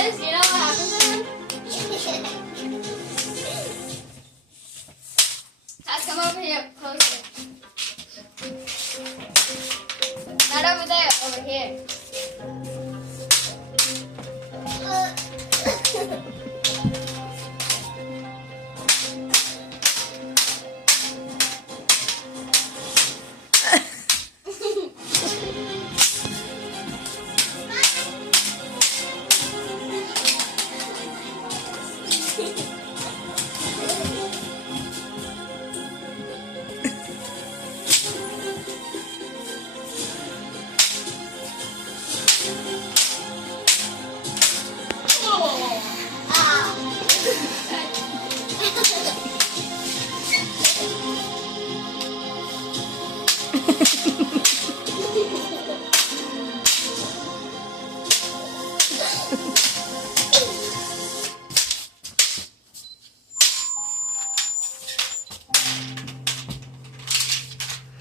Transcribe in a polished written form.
This, you know what happens to him? Taz, come over here, closer. Not over there, over here.